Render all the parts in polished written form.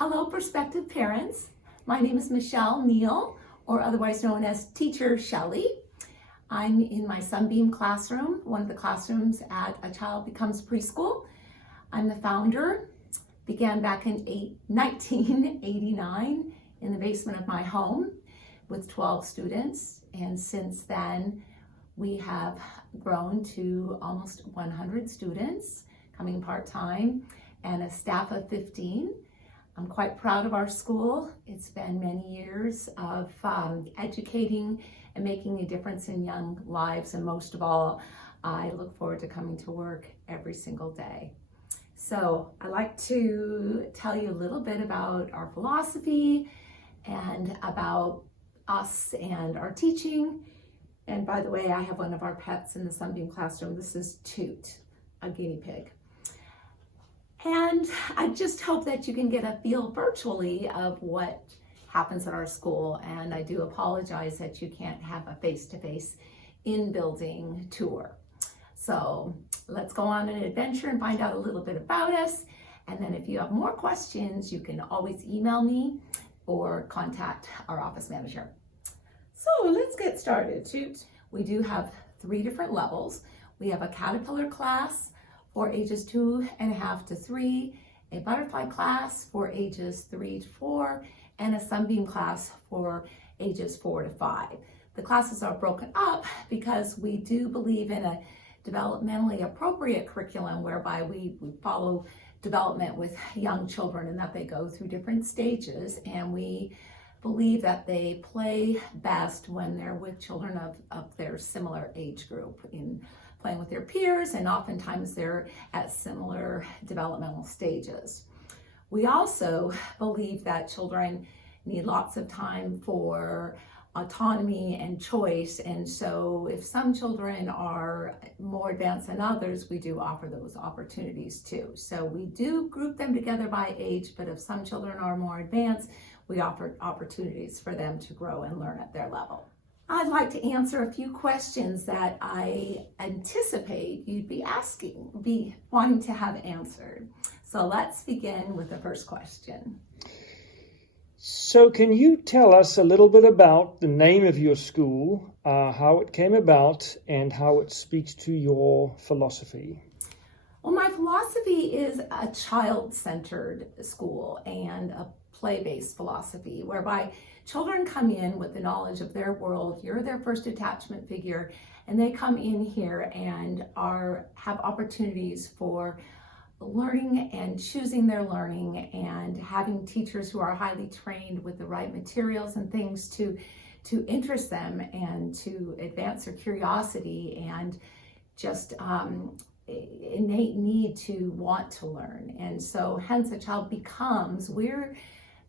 Hello, prospective parents. My name is Michelle Neal, or otherwise known as Teacher Shelley. I'm in my Sunbeam classroom, one of the classrooms at A Child Becomes Preschool. I'm the founder, began back in 1989 in the basement of my home with 12 students, and since then we have grown to almost 100 students coming part-time and a staff of 15. I'm quite proud of our school. It's been many years of educating and making a difference in young lives, and most of all, I look forward to coming to work every single day. So I'd like to tell you a little bit about our philosophy and about us and our teaching. And by the way, I have one of our pets in the Sunbeam classroom. This is Toot, a guinea pig. And I just hope that you can get a feel virtually of what happens at our school. And I do apologize that you can't have a face-to-face in-building tour. So let's go on an adventure and find out a little bit about us. And then if you have more questions, you can always email me or contact our office manager. So let's get started, Toot. We do have 3 different levels. We have a caterpillar class for ages 2.5 to 3, a butterfly class for ages 3 to 4, and a sunbeam class for ages 4 to 5. The classes are broken up because we do believe in a developmentally appropriate curriculum whereby we follow development with young children and that they go through different stages, and we believe that they play best when they're with children of their similar age group, in playing with their peers, and oftentimes they're at similar developmental stages. We also believe that children need lots of time for autonomy and choice, and so if some children are more advanced than others, we do offer those opportunities too. So we do group them together by age, but if some children are more advanced, we offer opportunities for them to grow and learn at their level. I'd like to answer a few questions that I anticipate you'd be wanting to have answered. So let's begin with the first question. So can you tell us a little bit about the name of your school, how it came about, and how it speaks to your philosophy? Well, my philosophy is a child-centered school and a play-based philosophy, whereby children come in with the knowledge of their world. You're their first attachment figure, and they come in here and have opportunities for learning and choosing their learning, and having teachers who are highly trained with the right materials and things to interest them and to advance their curiosity and just innate need to want to learn. And so hence A Child Becomes, we're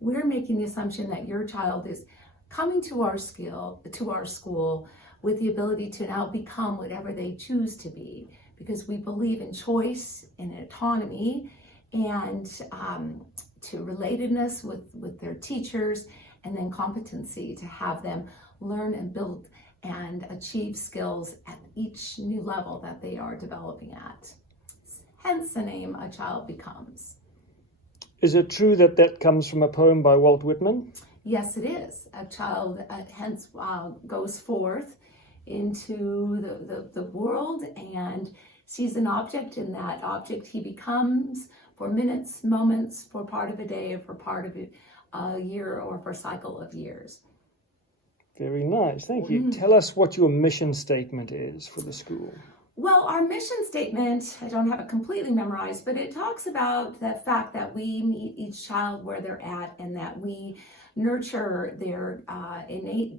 making the assumption that your child is coming to our school with the ability to now become whatever they choose to be, because we believe in choice and autonomy, and to relatedness with their teachers, and then competency to have them learn and build and achieve skills at each new level that they are developing at. Hence the name A Child Becomes. Is it true that that comes from a poem by Walt Whitman? Yes, it is. A child hence goes forth into the world and sees an object, and that object he becomes for minutes, moments, for part of a day, or for part of a year, or for a cycle of years. Very nice, thank you. Tell us what your mission statement is for the school. Well, our mission statement, I don't have it completely memorized, but it talks about the fact that we meet each child where they're at, and that we nurture their innate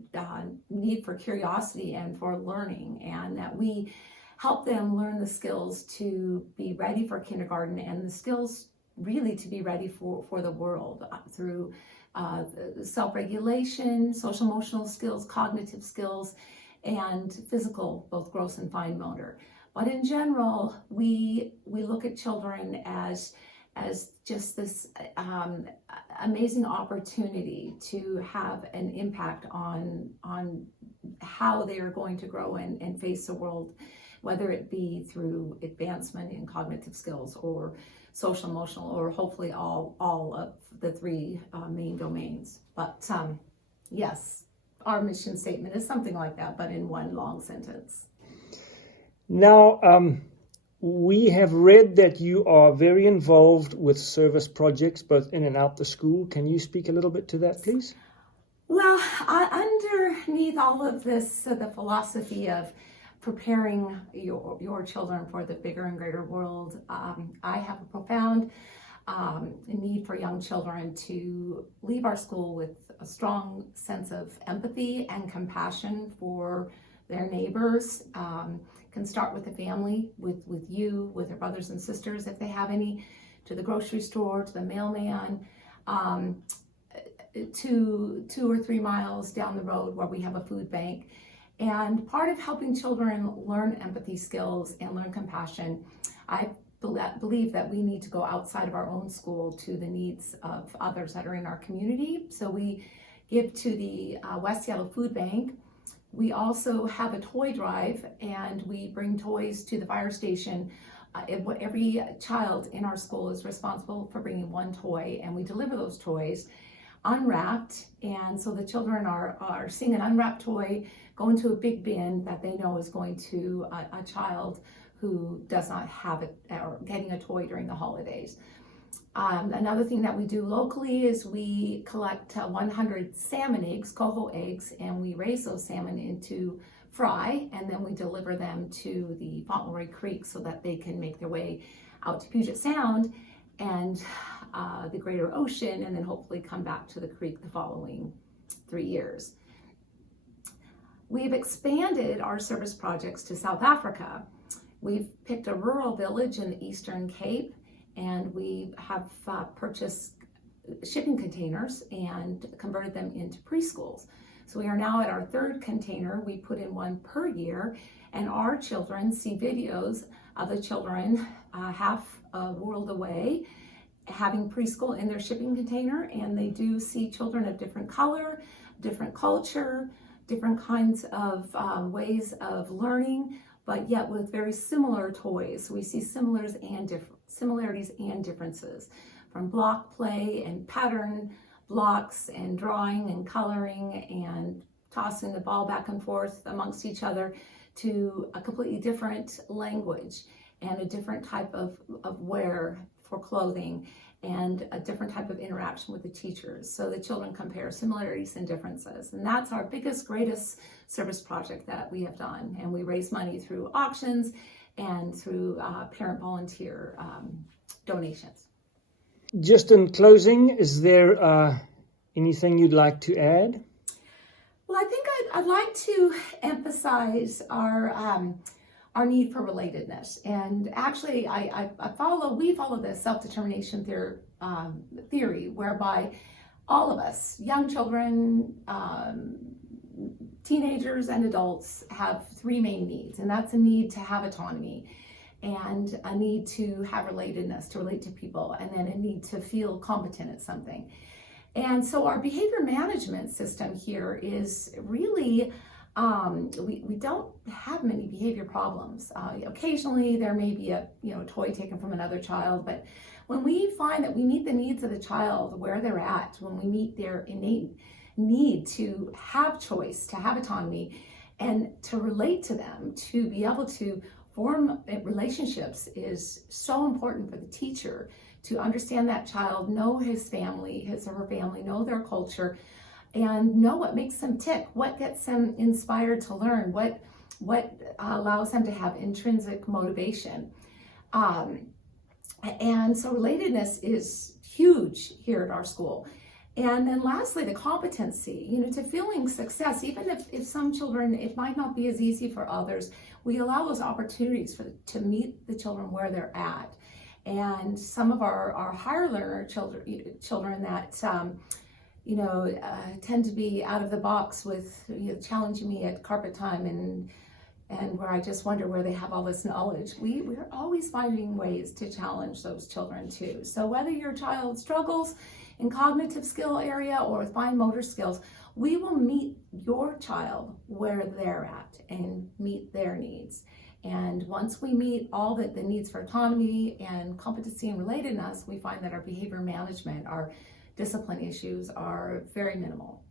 need for curiosity and for learning, and that we help them learn the skills to be ready for kindergarten, and the skills really to be ready for the world through self-regulation, social emotional skills, cognitive skills, and physical, both gross and fine motor. But in general, we look at children as just this amazing opportunity to have an impact on how they are going to grow and face the world whether it be through advancement in cognitive skills or social emotional, or hopefully all of the three main domains. But yes, our mission statement is something like that, but in one long sentence. Now, we have read that you are very involved with service projects both in and out the school. Can you speak a little bit to that, please? Well, underneath all of this, the philosophy of preparing your children for the bigger and greater world, I have a profound need for young children to leave our school with a strong sense of empathy and compassion for their neighbors. Can start with the family, with you, with their brothers and sisters if they have any, to the grocery store, to the mailman, to 2 or 3 miles down the road where we have a food bank. And part of helping children learn empathy skills and learn compassion, I believe that we need to go outside of our own school to the needs of others that are in our community. So we give to the West Seattle Food Bank. We also have a toy drive, and we bring toys to the fire station. Every child in our school is responsible for bringing one toy, and we deliver those toys unwrapped. And so the children are seeing an unwrapped toy go into a big bin that they know is going to a child who does not have it, or getting a toy during the holidays. Another thing that we do locally is we collect 100 salmon eggs, coho eggs, and we raise those salmon into fry, and then we deliver them to the Fauntleroy Creek so that they can make their way out to Puget Sound and the greater ocean, and then hopefully come back to the creek the following 3 years. We've expanded our service projects to South Africa. We've picked a rural village in the Eastern Cape, and we have purchased shipping containers and converted them into preschools. So we are now at our 3rd container. We put in one per year, and our children see videos of the children half a world away having preschool in their shipping container, and they do see children of different color, different culture, different kinds of ways of learning, but yet with very similar toys. We see similarities and differences, from block play and pattern blocks and drawing and coloring and tossing the ball back and forth amongst each other, to a completely different language and a different type of wear for clothing and a different type of interaction with the teachers. So the children compare similarities and differences. And that's our biggest, greatest service project that we have done. And we raise money through auctions and through parent volunteer donations. Just in closing, is there anything you'd like to add? Well, I think I'd like to emphasize our need for relatedness. And actually, we follow this self-determination theory, whereby all of us, young children, teenagers, and adults, have 3 main needs. And that's a need to have autonomy, and a need to have relatedness, to relate to people, and then a need to feel competent at something. And so our behavior management system here is really, we don't have many behavior problems. Occasionally there may be a toy taken from another child, but when we find that we meet the needs of the child where they're at, when we meet their innate need to have choice, to have autonomy, and to relate to them, to be able to form relationships, is so important for the teacher to understand that child, know his family, his or her family, know their culture, and know what makes them tick, what gets them inspired to learn, what allows them to have intrinsic motivation. And so relatedness is huge here at our school. And then lastly, the competency, to feeling success. Even if some children, it might not be as easy for others, we allow those opportunities to meet the children where they're at. And some of our higher learner children that tend to be out of the box with challenging me at carpet time, and where I just wonder where they have all this knowledge. We're always finding ways to challenge those children too. So whether your child struggles in cognitive skill area or with fine motor skills, we will meet your child where they're at and meet their needs. And once we meet all the needs for autonomy and competency and relatedness, we find that our behavior management, our discipline issues are very minimal.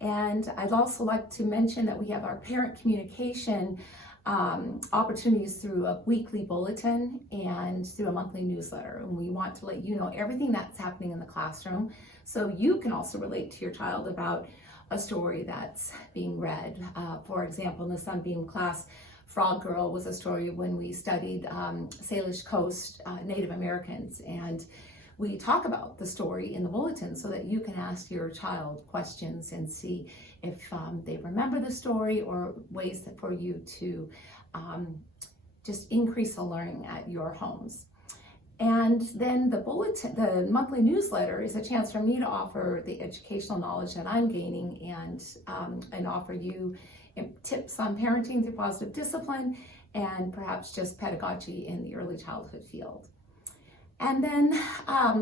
And I'd also like to mention that we have our parent communication opportunities through a weekly bulletin and through a monthly newsletter. And we want to let you know everything that's happening in the classroom, so you can also relate to your child about a story that's being read. For example, in the Sunbeam class, Frog Girl was a story when we studied Salish Coast Native Americans, and we talk about the story in the bulletin so that you can ask your child questions and see if they remember the story or ways that for you to just increase the learning at your homes. And then the bulletin, the monthly newsletter, is a chance for me to offer the educational knowledge that I'm gaining and offer you tips on parenting through positive discipline and perhaps just pedagogy in the early childhood field. And then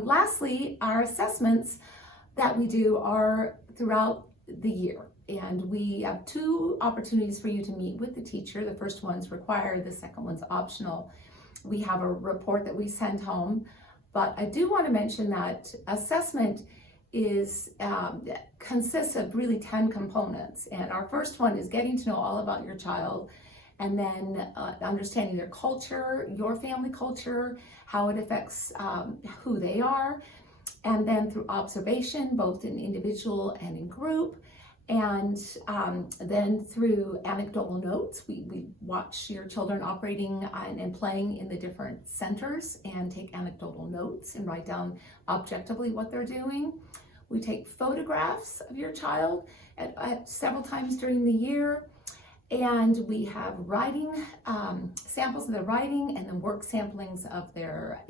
lastly, our assessments that we do are throughout the year. And we have 2 opportunities for you to meet with the teacher. The first one's required, the second one's optional. We have a report that we send home, but I do want to mention that assessment consists of really 10 components. And our first one is getting to know all about your child, and then understanding their culture, your family culture, how it affects who they are, and then through observation, both in individual and in group, and then through anecdotal notes. We watch your children operating and playing in the different centers and take anecdotal notes and write down objectively what they're doing. We take photographs of your child at several times during the year. And we have writing, samples of their writing, and then work samplings of their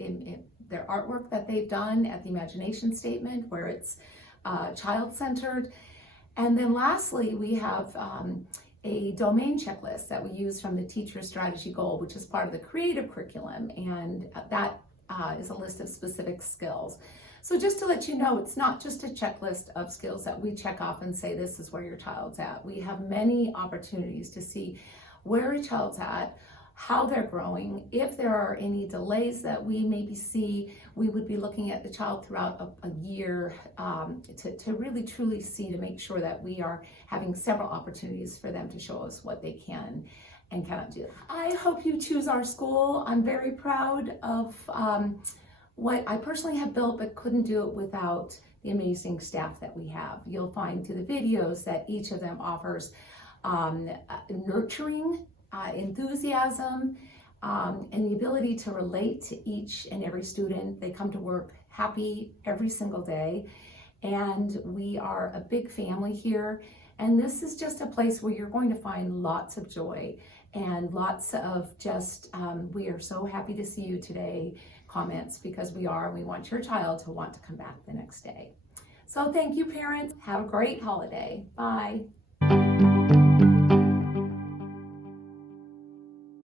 artwork that they've done at the imagination statement, where it's child-centered. And then lastly, we have a domain checklist that we use from the Teacher Strategy Goal, which is part of the creative curriculum, and that is a list of specific skills. So just to let you know, it's not just a checklist of skills that we check off and say this is where your child's at. We have many opportunities to see where a child's at, how they're growing. If there are any delays that we maybe see, we would be looking at the child throughout a year to really truly see, to make sure that we are having several opportunities for them to show us what they can and cannot do. I hope you choose our school. I'm very proud of what I personally have built, but couldn't do it without the amazing staff that we have. You'll find through the videos that each of them offers nurturing, enthusiasm, and the ability to relate to each and every student. They come to work happy every single day, and we are a big family here. And this is just a place where you're going to find lots of joy and lots of just, we are so happy to see you today comments, because we want your child to want to come back the next day. So thank you, parents. Have a great holiday. Bye.